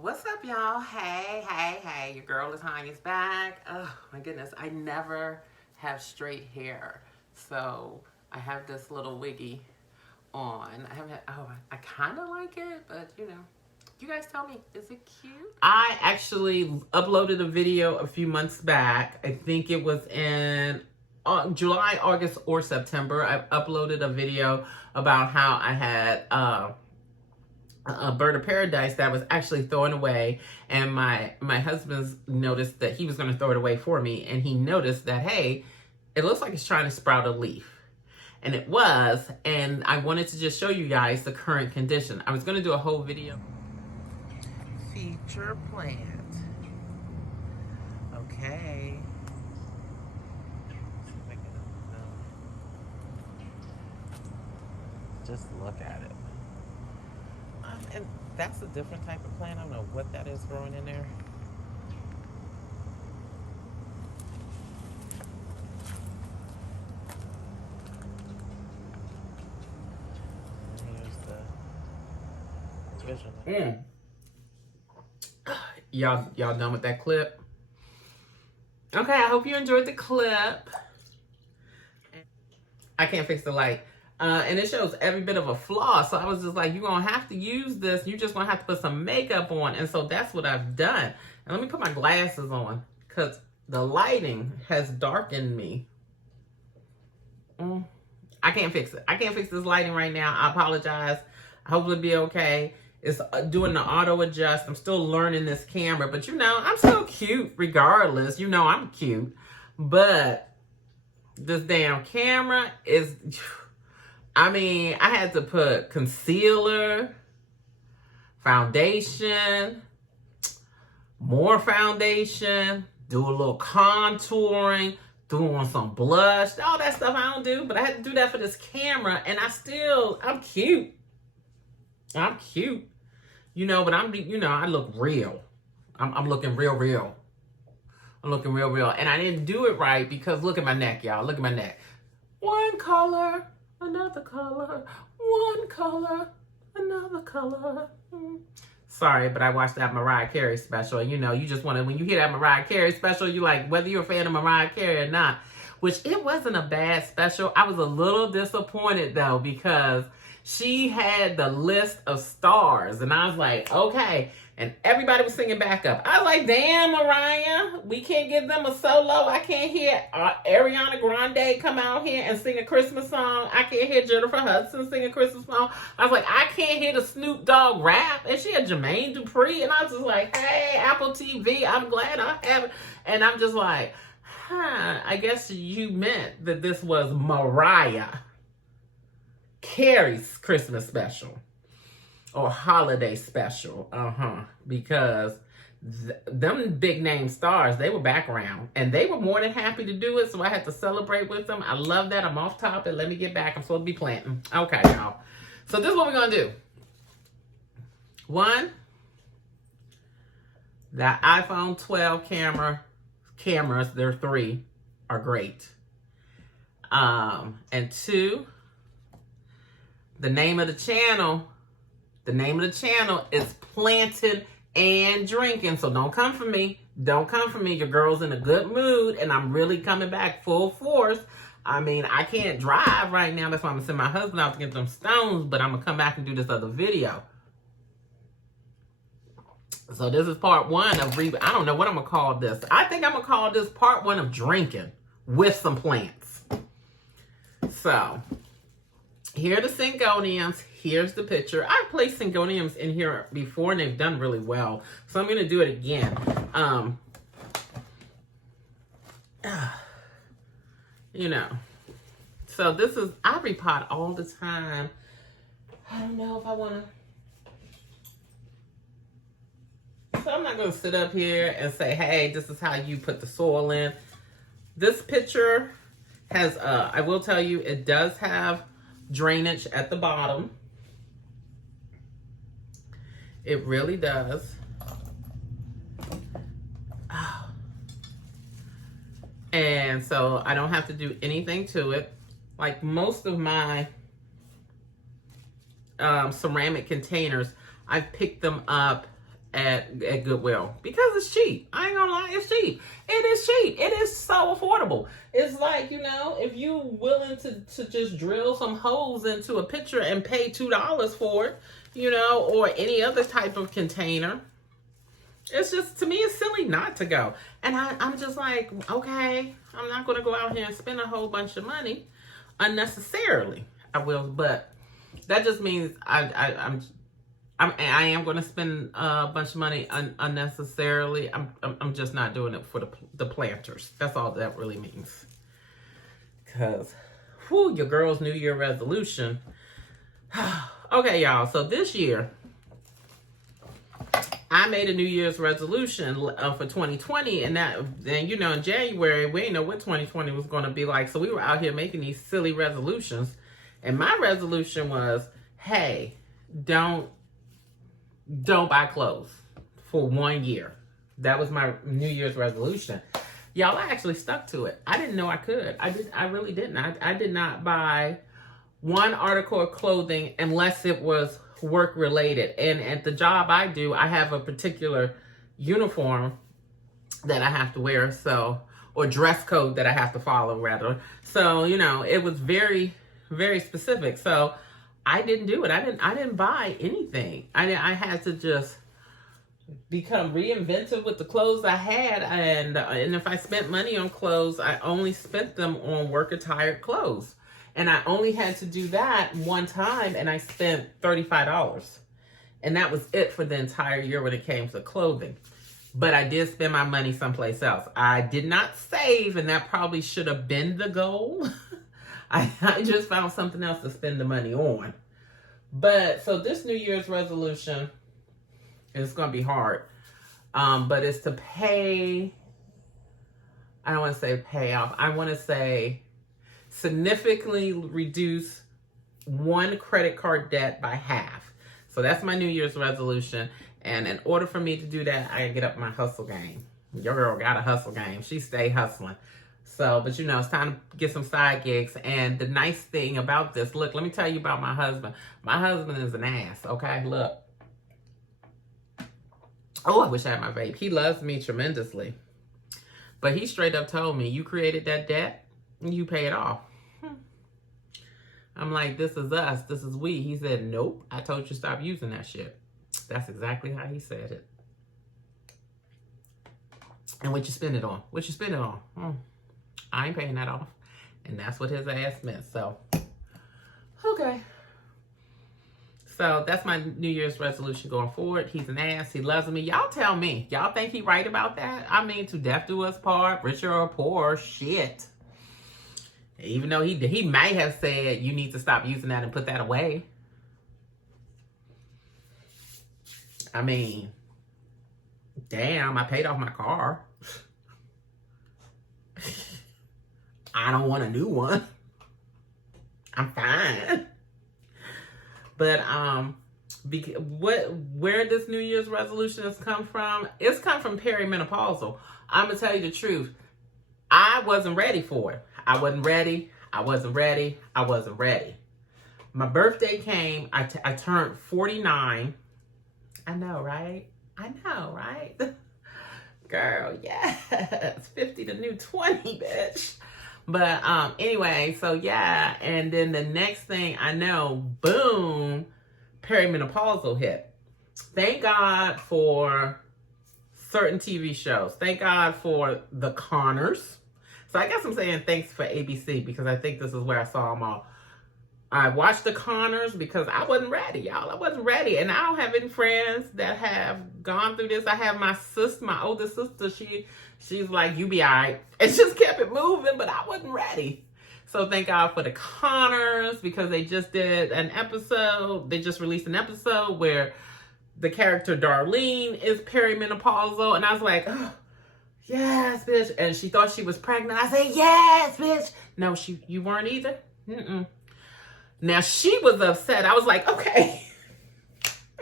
What's up, y'all? Hey, your girl Latanya's back. Oh my goodness, I never have straight hair. So I have this little wiggy on. I kind of like it, but you guys tell me, is it cute? I actually uploaded a video a few months back. I think it was in July, August, or September. I uploaded a video about how I had a bird of paradise that was actually thrown away, and my husband's noticed that he was going to throw it away for me, and he noticed that, hey, it looks like it's trying to sprout a leaf, and it was. And I wanted to just show you guys the current condition. I was going to do a whole video. Feature plant. Okay. Just look at it. And that's a different type of plant. I don't know what that is growing in there. And here's the vision. Y'all done with that clip? Okay, I hope you enjoyed the clip. I can't fix the light. And it shows every bit of a flaw. So I was just like, you're going to have to use this. You're just going to have to put some makeup on. And so that's what I've done. And let me put my glasses on, because the lighting has darkened me. I can't fix it. I can't fix this lighting right now. I apologize. Hopefully it'll be okay. It's doing the auto adjust. I'm still learning this camera. But I'm still cute regardless. I'm cute. But this damn camera is... I had to put concealer, foundation, more foundation, do a little contouring, doing some blush, all that stuff I don't do, but I had to do that for this camera, and I'm cute. I'm cute. But I look real. I'm looking real. I'm looking real. And I didn't do it right because look at my neck, y'all. Look at my neck. One color. Another color, one color, another color. Sorry, but I watched that Mariah Carey special. You just want to, when you hear that Mariah Carey special, you like, whether you're a fan of Mariah Carey or not, which it wasn't a bad special. I was a little disappointed though, because she had the list of stars, and I was like, okay. And everybody was singing backup. I was like, damn, Mariah, we can't give them a solo. I can't hear Ariana Grande come out here and sing a Christmas song. I can't hear Jennifer Hudson sing a Christmas song. I was like, I can't hear the Snoop Dogg rap. And she had Jermaine Dupri. And I was just like, hey, Apple TV, I'm glad I have it. And I'm just like, I guess you meant that this was Mariah Carey's Christmas special. Or holiday special, because them big name stars, they were background, and they were more than happy to do it, so I had to celebrate with them. I love that. I'm off topic. Let me get back. I'm supposed to be planting. Okay, y'all. So this is what we're going to do. One, the iPhone 12 cameras, there are 3, are great. And 2, the name of the channel is Planting and Drinking. So don't come for me. Don't come for me. Your girl's in a good mood, and I'm really coming back full force. I can't drive right now. That's why I'm going to send my husband out to get them stones, but I'm going to come back and do this other video. So this is part 1 of I don't know what I'm going to call this. I think I'm going to call this part 1 of drinking with some plants. So here are the syngoniums. Here's the picture. I've placed syngoniums in here before, and they've done really well. So I'm going to do it again. So this is, I repot all the time. I don't know if I want to. So I'm not going to sit up here and say, hey, this is how you put the soil in. This picture has, I will tell you, it does have drainage at the bottom. It really does. And so I don't have to do anything to it. Like most of my ceramic containers, I've picked them up at Goodwill because it's cheap. I ain't gonna lie, it's cheap. It is cheap. It is so affordable. It's like, you know, if you willing to just drill some holes into a pitcher and pay $2 for it, you know, or any other type of container. It's just, to me, it's silly not to go. And I'm just like, okay, I'm not going to go out here and spend a whole bunch of money unnecessarily. I will, but that just means I am going to spend a bunch of money unnecessarily. I'm just not doing it for the planters. That's all that really means. Because, your girl's New Year resolution. Okay, y'all. So this year, I made a New Year's resolution for 2020, and then, you know, in January, we didn't know what 2020 was going to be like, so we were out here making these silly resolutions, and my resolution was, hey, don't buy clothes for 1 year. That was my New Year's resolution. Y'all, I actually stuck to it. I didn't know I could. I really didn't. I did not buy one article of clothing unless it was work related. And at the job I do, I have a particular uniform that I have to wear, or dress code that I have to follow rather. So, you know, it was very, very specific. So I didn't do it. I didn't buy anything. I had to just become reinventive with the clothes I had, and if I spent money on clothes, I only spent them on work attired clothes. And I only had to do that one time, and I spent $35. And that was it for the entire year when it came to clothing. But I did spend my money someplace else. I did not save, and that probably should have been the goal. I just found something else to spend the money on. But, so this New Year's resolution, it's going to be hard. But it's to pay, I don't want to say pay off. I want to say significantly reduce one credit card debt by half. So that's my New Year's resolution. And in order for me to do that, I gotta get up my hustle game. Your girl got a hustle game. She stay hustling. So, but you know, it's time to get some side gigs. And the nice thing about this, look, let me tell you about my husband. My husband is an ass, okay? Look. Oh, I wish I had my babe. He loves me tremendously. But he straight up told me, you created that debt, you pay it off. I'm like, this is us. This is we. He said, nope. I told you stop using that shit. That's exactly how he said it. And what you spend it on? What you spend it on? I ain't paying that off. And that's what his ass meant. So, okay. So that's my New Year's resolution going forward. He's an ass. He loves me. Y'all tell me. Y'all think he right about that? I mean, to death do us part, richer or poor, shit. Even though he might have said you need to stop using that and put that away. I mean, damn, I paid off my car. I don't want a new one. I'm fine. But where this New Year's resolution has come from, it's come from perimenopausal. I'm gonna tell you the truth. I wasn't ready for it. I wasn't ready. My birthday came. I turned 49. I know, right? Girl, yes. 50 the new 20, bitch. But anyway, so yeah. And then the next thing I know, boom, perimenopausal hit. Thank God for certain TV shows. Thank God for The Conners. So I guess I'm saying thanks for ABC because I think this is where I saw them all. I watched The Conners because I wasn't ready, y'all. I wasn't ready. And I don't have any friends that have gone through this. I have my sister, my older sister. She's like, you be all right. And just kept it moving, but I wasn't ready. So thank God for The Conners because they just did an episode. They just released an episode where the character Darlene is perimenopausal. And I was like, oh, yes, bitch. And she thought she was pregnant. I said, yes, bitch. No, you weren't either? Mm-mm. Now, she was upset. I was like, okay.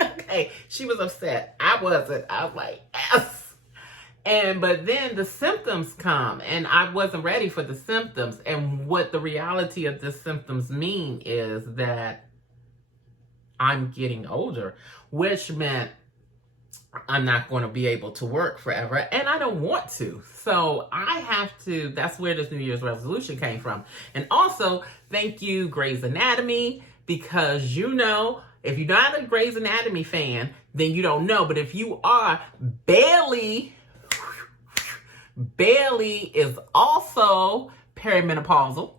Okay. She was upset. I wasn't. I was like, yes. But then the symptoms come, and I wasn't ready for the symptoms. And what the reality of the symptoms mean is that I'm getting older, which meant I'm not going to be able to work forever, and I don't want to. So I have to, that's where this New Year's resolution came from. And also, thank you, Grey's Anatomy, because if you're not a Grey's Anatomy fan, then you don't know. But if you are, Bailey is also perimenopausal.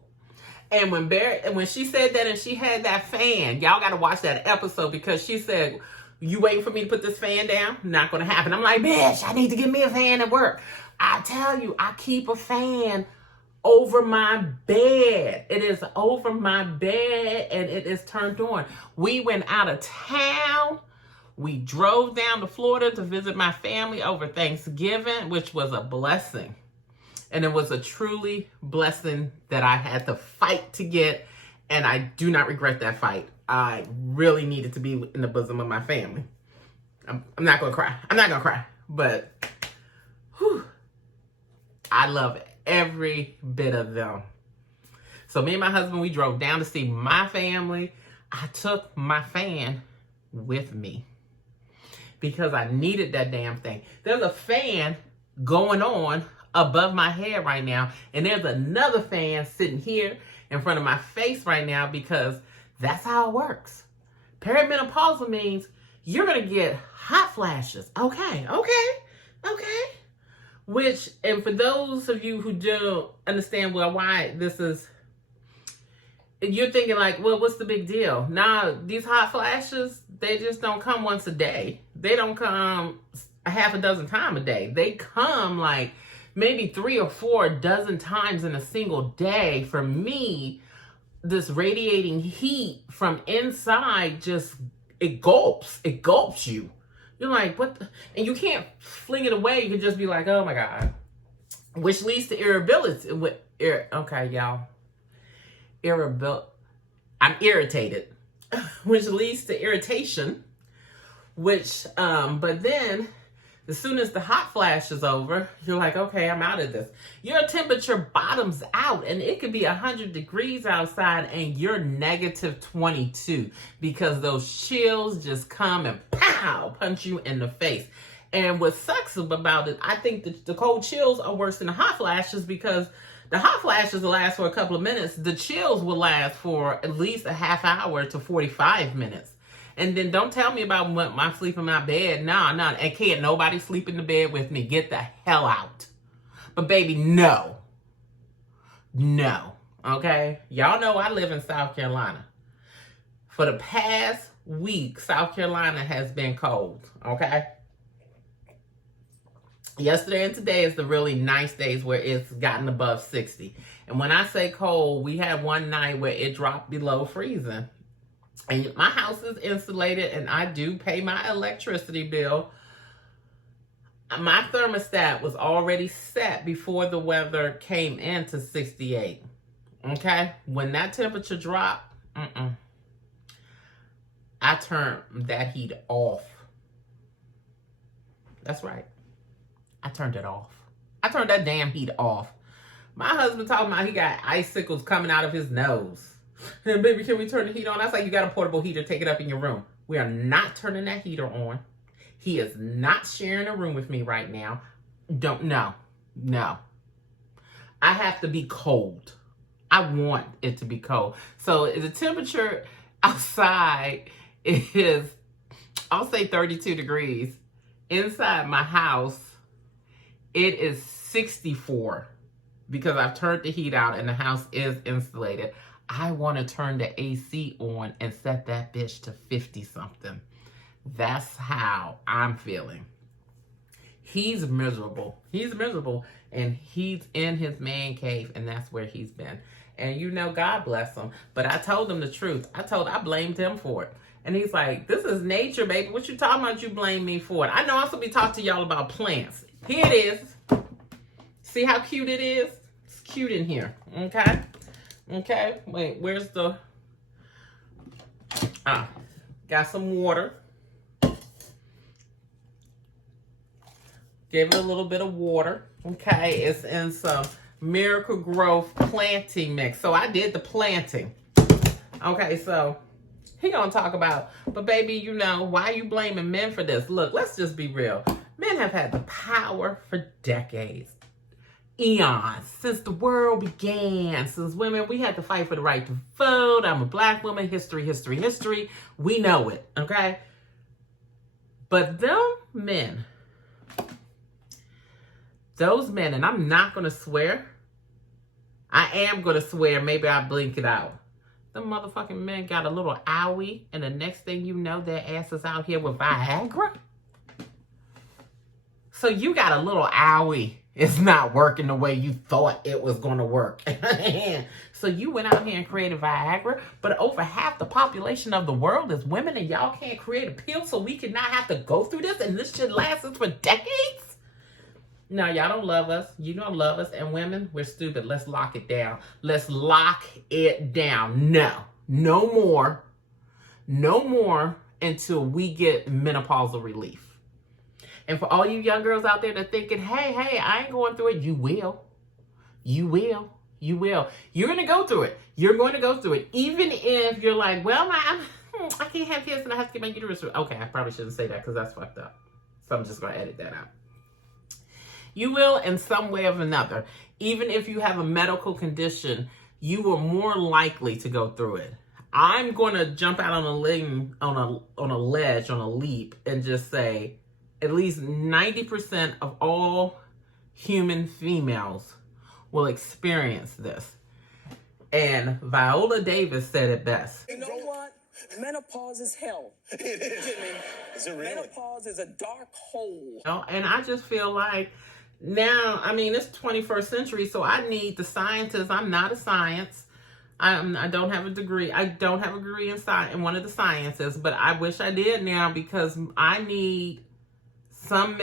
And when she said that and she had that fan, y'all got to watch that episode, because she said, you waiting for me to put this fan down? Not going to happen. I'm like, bitch, I need to get me a fan at work. I tell you, I keep a fan over my bed. It is over my bed and it is turned on. We went out of town. We drove down to Florida to visit my family over Thanksgiving, which was a blessing. And it was a truly blessing that I had to fight to get. And I do not regret that fight. I really needed to be in the bosom of my family. I'm not going to cry. I'm not going to cry. But I love every bit of them. So me and my husband, we drove down to see my family. I took my fan with me because I needed that damn thing. There's a fan going on above my head right now. And there's another fan sitting here in front of my face right now, because that's how it works. Perimenopausal means you're going to get hot flashes. Okay. Which, and for those of you who don't understand why this is, you're thinking like, well, what's the big deal? Nah, these hot flashes, they just don't come once a day. They don't come a half a dozen times a day. They come like maybe 3 or 4 dozen times in a single day. For me, this radiating heat from inside it gulps you. You're like, what? And you can't fling it away. You can just be like, oh my God. Which leads to irritability. Okay, y'all. I'm irritated. Which leads to irritation. But then, as soon as the hot flash is over, you're like, okay, I'm out of this. Your temperature bottoms out, and it could be 100 degrees outside, and you're negative 22, because those chills just come and pow, punch you in the face. And what sucks about it, I think that the cold chills are worse than the hot flashes, because the hot flashes will last for a couple of minutes. The chills will last for at least a half hour to 45 minutes. And then don't tell me about my sleep in my bed. Nah. And can't nobody sleep in the bed with me. Get the hell out. But baby, no. Okay? Y'all know I live in South Carolina. For the past week, South Carolina has been cold. Okay? Yesterday and today is the really nice days where it's gotten above 60. And when I say cold, we had one night where it dropped below freezing. And my house is insulated, and I do pay my electricity bill. My thermostat was already set before the weather came into 68. Okay? When that temperature dropped, I turned that heat off. That's right. I turned it off. I turned that damn heat off. My husband talking about he got icicles coming out of his nose. And baby, can we turn the heat on? I was like, you got a portable heater, take it up in your room. We are not turning that heater on. He is not sharing a room with me right now. No. I have to be cold. I want it to be cold. So the temperature outside is, I'll say 32 degrees. Inside my house, it is 64 because I've turned the heat out and the house is insulated. I want to turn the AC on and set that bitch to 50 something. That's how I'm feeling. He's miserable. And he's in his man cave, and that's where he's been. And God bless him. But I told him the truth. I blamed him for it. And he's like, this is nature, baby. What you talking about? You blame me for it. I know I'm supposed to be talking to y'all about plants. Here it is. See how cute it is? It's cute in here. Okay, wait, where's the... got some water. Gave it a little bit of water. Okay, it's in some Miracle Growth planting mix. So I did the planting. Okay, so he gonna talk about, but baby, you know, why are you blaming men for this? Look, let's just be real. Men have had the power for decades, eons, since the world began. Since women, we had to fight for the right to vote. I'm a black woman. History. We know it, okay? But those men, and I'm not going to swear. I am going to swear. Maybe I'll blink it out. The motherfucking men got a little owie, and the next thing you know, their ass is out here with Viagra. So you got a little owie. It's not working the way you thought it was going to work. So you went out here and created Viagra, but over half the population of the world is women, and y'all can't create a pill so we can not have to go through this, and this shit lasts for decades? No, y'all don't love us. You don't love us. And women, we're stupid. Let's lock it down. Let's lock it down. No more until we get menopausal relief. And for all you young girls out there that thinking, hey, I ain't going through it. You will. You're going to go through it. Even if you're like, well, I can't have kids and I have to get my uterus. Okay, I probably shouldn't say that because that's fucked up. So I'm just going to edit that out. You will in some way or another. Even if you have a medical condition, you are more likely to go through it. I'm going to jump out on a leap, and just say at least 90% of all human females will experience this. And Viola Davis said it best. You know what? Menopause is hell. It is. Is it really? Menopause is a dark hole. And I just feel like now, I mean, it's 21st century, so I need the scientists. I'm not a science. I don't have a degree. I don't have a degree in science, in one of the sciences, but I wish I did now, because I need some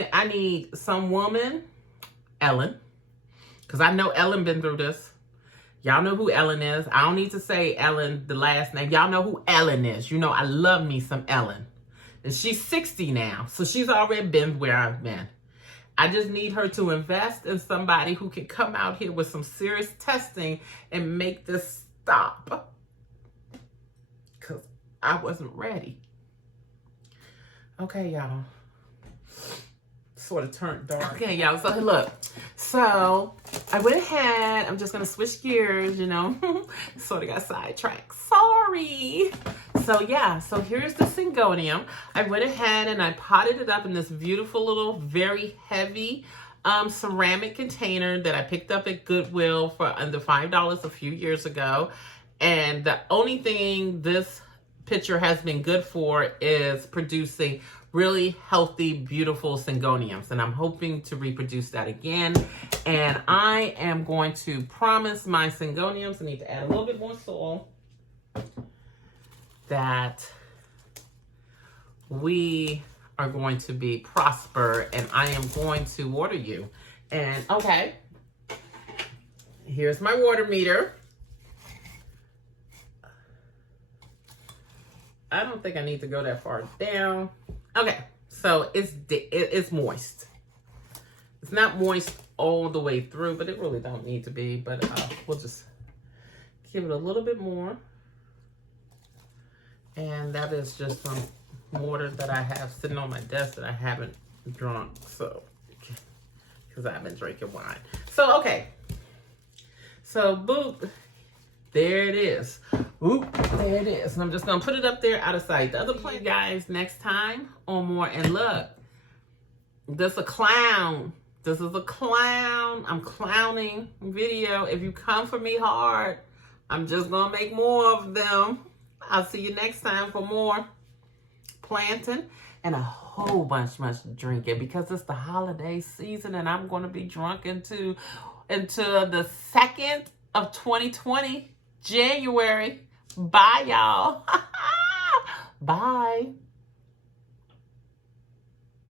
woman, Ellen, because I know Ellen been through this. Y'all know who Ellen is. I don't need to say Ellen, the last name. Y'all know who Ellen is. You know, I love me some Ellen. And she's 60 now, so she's already been where I've been. I just need her to invest in somebody who can come out here with some serious testing and make this stop. Because I wasn't ready. Okay, y'all. Sort of turned dark. Okay, y'all. So look. So I went ahead. I'm just going to switch gears, you know. Sort of got sidetracked. Sorry. So yeah. So here's the Syngonium. I went ahead and I potted it up in this beautiful little, very heavy ceramic container that I picked up at Goodwill for under $5 a few years ago. And the only thing this pitcher has been good for is producing really healthy, beautiful Syngoniums. And I'm hoping to reproduce that again. And I am going to promise my Syngoniums, I need to add a little bit more soil, that we are going to be prosper, and I am going to water you. And okay, here's my water meter. I don't think I need to go that far down. Okay, so it's moist. It's not moist all the way through, but it really don't need to be. But we'll just give it a little bit more. And that is just some water that I have sitting on my desk that I haven't drunk. So, because I've been drinking wine. So, okay. So, boop. There it is. Oop, there it is. And I'm just going to put it up there out of sight. The other plant, guys, next time on more. And look, this is a clown. This is a clown. I'm clowning video. If you come for me hard, I'm just going to make more of them. I'll see you next time for more planting and a whole bunch drinking, because it's the holiday season and I'm going to be drunk into the 2nd of 2020. January. Bye, y'all. Bye.